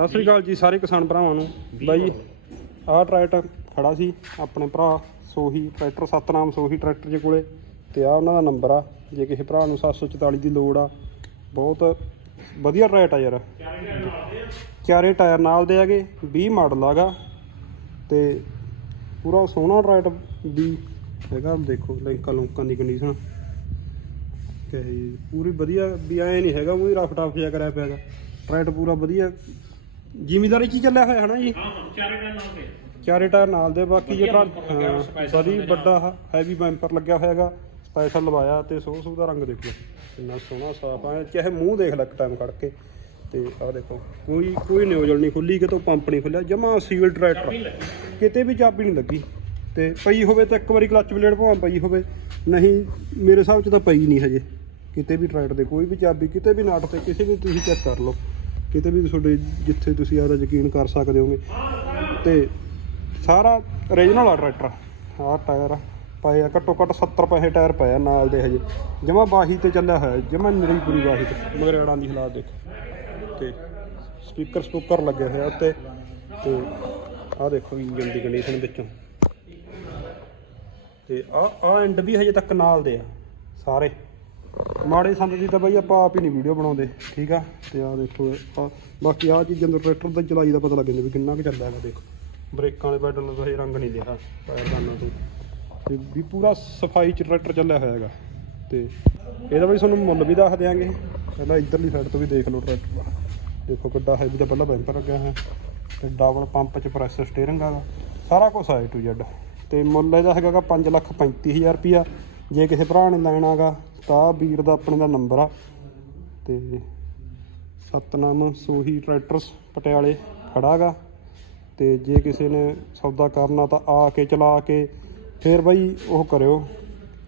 ਸਤਿ ਸ੍ਰੀ ਅਕਾਲ ਜੀ ਸਾਰੇ ਕਿਸਾਨ ਭਰਾਵਾਂ ਨੂੰ। ਬਾਈ ਆਹ ਟਰੈਕਟਰ ਖੜਾ ਸੀ ਆਪਣੇ ਭਰਾ ਸੋਹੀ ਟਰੈਕਟਰ ਸਤਨਾਮ ਸੋਹੀ ਟਰੈਕਟਰ ਦੇ ਕੋਲੇ। ਤੇ ਆ ਉਹਨਾਂ ਦਾ ਨੰਬਰ ਆ ਜੇ ਕਿਸੇ ਭਰਾ ਨੂੰ 744 ਦੀ ਲੋੜ ਆ। ਬਹੁਤ ਵਧੀਆ ਟਰੈਕਟਰ ਆ ਯਾਰ। ਚਾਰੇ ਟਾਇਰ ਨਾਲ ਦੇ ਹੈਗੇ 20 ਮਾਡਲ ਆਗਾ ਤੇ ਪੂਰਾ ਸੋਹਣਾ ਟਰੈਕਟਰ ਵੀ ਹੈਗਾ ਦੇਖੋ ਲਿੰਕਾਂ ਲੁੰਕਾਂ ਦੀ ਕੰਡੀਸ਼ਨ ਕਿ ਪੂਰੀ ਵਧੀਆ ਵੀ ਐ ਨਹੀਂ ਹੈਗਾ ਉਹੀ ਰਫ ਟਫ ਜਿਹਾ ਕਰਿਆ ਪਿਆਗਾ ਟਰੈਕਟਰ ਪੂਰਾ ਵਧੀਆ ਜ਼ਿਮੀਦਾਰੀ ਹੀ ਚੱਲਿਆ ਹੋਇਆ ਹਨਾ ਜੀ? ਹਾਂ ਚਾਰੇ ਟਾਇਰ ਨਾਲ ਦੇ ਚਾਰੇ ਟਾਇਰ ਨਾਲ ਦੇ ਬਾਕੀ ਜੇ ਬੜੀ ਲੱਗਿਆ ਵੱਡਾ ਹੈਵੀ ਬੈਂਪਰ ਲੱਗਿਆ ਹੋਇਆ ਹੈਗਾ ਸਪੈਸ਼ਲ ਲਵਾਇਆ ਤੇ ਸੋਹ ਸੋਹ ਦਾ ਰੰਗ ਦੇਖੋ। ਕਿੰਨਾ ਸੋਹਣਾ ਸਾਫ਼ ਆ ਚਾਹੇ ਮੂੰਹ ਦੇਖ ਲੈ ਇੱਕ ਟਾਈਮ ਕੱਢ ਕੇ। ਤੇ ਆਹ ਦੇਖੋ ਕੋਈ ਕੋਈ ਨਿਊਜ਼ਲ ਨਹੀਂ ਖੁੱਲੀ ਕਿਤੋਂ ਪੰਪ ਨਹੀਂ ਖੁੱਲਿਆ ਜਮਾ ਸੀਲ ਟਰੈਕਟਰ ਕਿਤੇ ਵੀ ਚਾਬੀ ਨਹੀਂ ਲੱਗੀ। ਤੇ ਪਈ ਹੋਵੇ ਤਾਂ ਇੱਕ ਵਾਰੀ ਕਲੱਚ ਪਲੇਟ ਭਾਵੇਂ ਪਈ ਹੋਵੇ ਨਹੀਂ ਮੇਰੇ ਹਿਸਾਬ 'ਚ ਤਾਂ ਪਈ ਨਹੀਂ ਹਜੇ। ਕਿਤੇ ਵੀ ਟਰੈਕਟਰ ਦੇ ਕੋਈ ਵੀ ਚਾਬੀ ਕਿਤੇ ਵੀ ਨਾਟ ਤੇ ਕਿਸੇ ਵੀ ਤੁਸੀਂ ਚੈੱਕ ਕਰ ਲਓ। ਕਿਤੇ ਵੀ ਤੁਹਾਡੇ ਜਿੱਥੇ ਤੁਸੀਂ ਆਪਦਾ ਯਕੀਨ ਕਰ ਸਕਦੇ ਹੋਗੇ। ਤੇ ਸਾਰਾ ਓਰੀਜਨਲ ਆ ਟਰੈਕਟਰ ਆਹ ਟਾਇਰ ਪਏ ਆ, ਘੱਟੋ ਘੱਟ 70 ਪੈਸੇ ਟਾਇਰ ਪਏ ਆ ਨਾਲ ਦੇ ਹਜੇ। ਜਮਾ ਬਾਹੀ ਤੇ ਚੱਲਿਆ ਹੋਇਆ, ਜਮਾ ਨਰੀ ਪੂਰੀ ਬਾਹੀ ਤੇ। ਮਗਰੇੜਾਂ ਦੀ ਹਾਲਾਤ ਦੇਖੋ। ਤੇ ਸਪੀਕਰ ਸਪੂਕਰ ਲੱਗੇ ਹੋਇਆ ਉੱਤੇ। ਤੇ ਆਹ ਦੇਖੋ ਇੰਜਨ ਦੀ ਕੰਡੀਸ਼ਨ ਵਿੱਚੋਂ। ਤੇ ਆ ਆ ਐਂਡ ਵੀ ਹਜੇ ਤੱਕ ਨਾਲ ਦੇ ਆ। ਸਾਰੇ। ਮਾੜੇ ਸੰਦ ਦੀ ਤਾਂ ਬਈ ਆਪਾਂ ਆਪ ਹੀ ਨਹੀਂ ਵੀਡੀਓ ਬਣਾਉਂਦੇ, ਠੀਕ ਆ? ਤੇ ਆ ਦੇਖੋ, ਆਹ ਬਾਕੀ ਆ ਚੀਜ਼ਾਂ ਦਾ ਟਰੈਕਟਰ ਦਾ ਚਲਾਈ ਦਾ ਪਤਾ ਲੱਗ ਜਾਂਦਾ ਵੀ ਕਿੰਨਾ ਕੁ ਚੱਲਦਾ ਹੈਗਾ, ਦੇਖੋ। ਬ੍ਰੇਕਾਂ ਵਾਲੇ ਪੈਡਲ ਦਾ ਹਜੇ ਰੰਗ ਨਹੀਂ ਲਿਆ ਟਾਇਰਦਾਨਾਂ ਤੋਂ। ਤੇ ਵੀ ਪੂਰਾ ਸਫ਼ਾਈ ਚ ਟਰੈਕਟਰ ਚੱਲਿਆ ਹੋਇਆ ਹੈਗਾ। ਤੇ ਇਹਦਾ ਬਈ ਤੁਹਾਨੂੰ ਮੁੱਲ ਵੀ ਦੱਸ ਦਿਆਂਗੇ। ਪਹਿਲਾਂ ਇੱਧਰਲੀ ਸਾਈਡ ਤੋਂ ਵੀ ਦੇਖ ਲਓ ਟਰੈਕਟਰ ਦਾ। ਦੇਖੋ ਕਿੱਡਾ ਹੈਵੀ ਦਾ ਪਹਿਲਾਂ ਬੈਂਪਰ ਲੱਗਿਆ ਹੋਇਆ ਤੇ ਡਬਲ ਪੰਪ ਚ ਪ੍ਰੈਸ ਸਟੀਅਰਿੰਗ ਹੈਗਾ ਸਾਰਾ ਕੁਝ ਆ ਟੂ ਜ਼ੈਡ ਤੇ ਮੁੱਲ ਇਹਦਾ ਹੈਗਾ ਗਾ 535000 ਰੁਪਿਆ ਜੇ ਕਿਸੇ ਭਰਾ ਨੇ ਲੈਣਾਗਾ ਤਾਂ ਵੀਰ ਦਾ ਆਪਣੇ ਦਾ ਨੰਬਰ ਆ ਤੇ ਸਤਨਾਮ ਸੋਹੀ ਟਰੈਕਟਰਸ ਪਟਿਆਲੇ ਖੜਾਗਾ ਤੇ ਜੇ ਕਿਸੇ ਨੇ ਸੌਦਾ ਕਰਨਾ ਤਾਂ ਆ ਕੇ ਚਲਾ ਕੇ ਫੇਰ ਬਾਈ ਉਹ ਕਰਿਓ।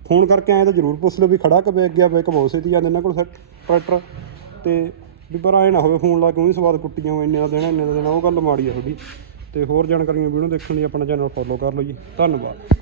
ਫੋਨ ਕਰਕੇ ਆਏ ਤਾਂ ਜ਼ਰੂਰ ਪੁੱਛ ਲਿਓ ਵੀ ਖੜਾ ਕਵੇ ਅੱਗੇ ਵੇ ਕਬੋਸੇ ਦੀ ਜਾਂਦੇ ਇਹਨਾਂ ਕੋਲ ਸੈ- ਟਰੈਕਟਰ ਤੇ ਵੀ ਪਰ ਆਏ ਨਾ ਹੋਵੇ ਫੋਨ ਲਾ ਕੇ ਉਹੀ ਸਵਾਦ ਕੁੱਟੀਆਂ ਹੋਏ ਇੰਨੇ ਦਾ ਦੇਣਾ, ਇੰਨੇ ਦਾ ਦੇਣਾ, ਉਹ ਗੱਲ ਮਾੜੀ ਆ ਤੁਹਾਡੀ। ਤੇ ਹੋਰ ਜਾਣਕਾਰੀਆਂ ਵੀਡੀਓ ਦੇਖਣ ਲਈ ਆਪਣਾ ਚੈਨਲ ਫੋਲੋ ਕਰ ਲਓ ਜੀ। ਧੰਨਵਾਦ।